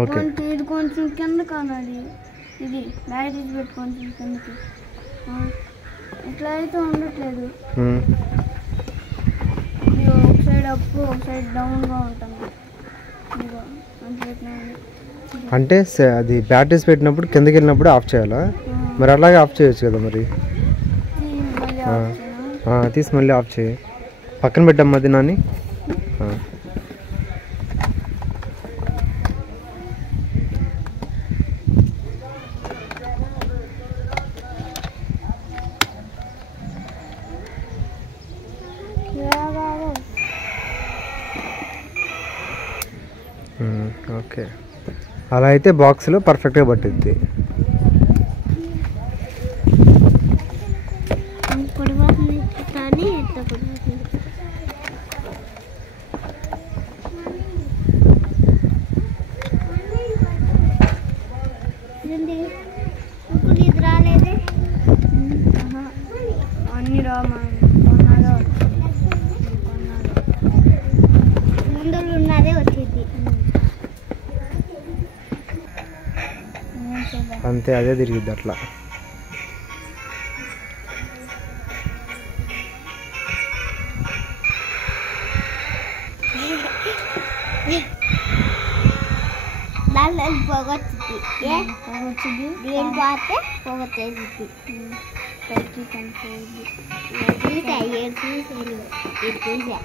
okay ఇది కొంచెం కింద కానది ఇది బ్యాటరీస్ పెట్టి కొంచెం కిందకి ఇట్లా అయితే ఉండట్లేదు ఇది ఒక సైడ్ అప్ ఒక సైడ్ డౌన్గా ఉంటుంది అంటే అది బ్యాటరీస్ పెట్టినప్పుడు కిందకి వెళ్ళినప్పుడు ఆఫ్ చేయాలా మరి అలాగే ఆఫ్ చేయొచ్చు కదా మరి తీసి మళ్ళీ ఆఫ్ చేయి పక్కన పెట్టమ్మా అది నాని ఓకే అలా అయితే బాక్స్లో పర్ఫెక్ట్గా పట్టుద్ది అన్ని ముందు ఉన్నదే వచ్చింది అంతే అదే తిరిగిద్ది అట్లా దాంట్లో పొగొచ్చింది పొగొచ్చింది దేని పోతే పొగొచ్చేసింది పైకి కనిపోయింది తీసా ఏడు తీసా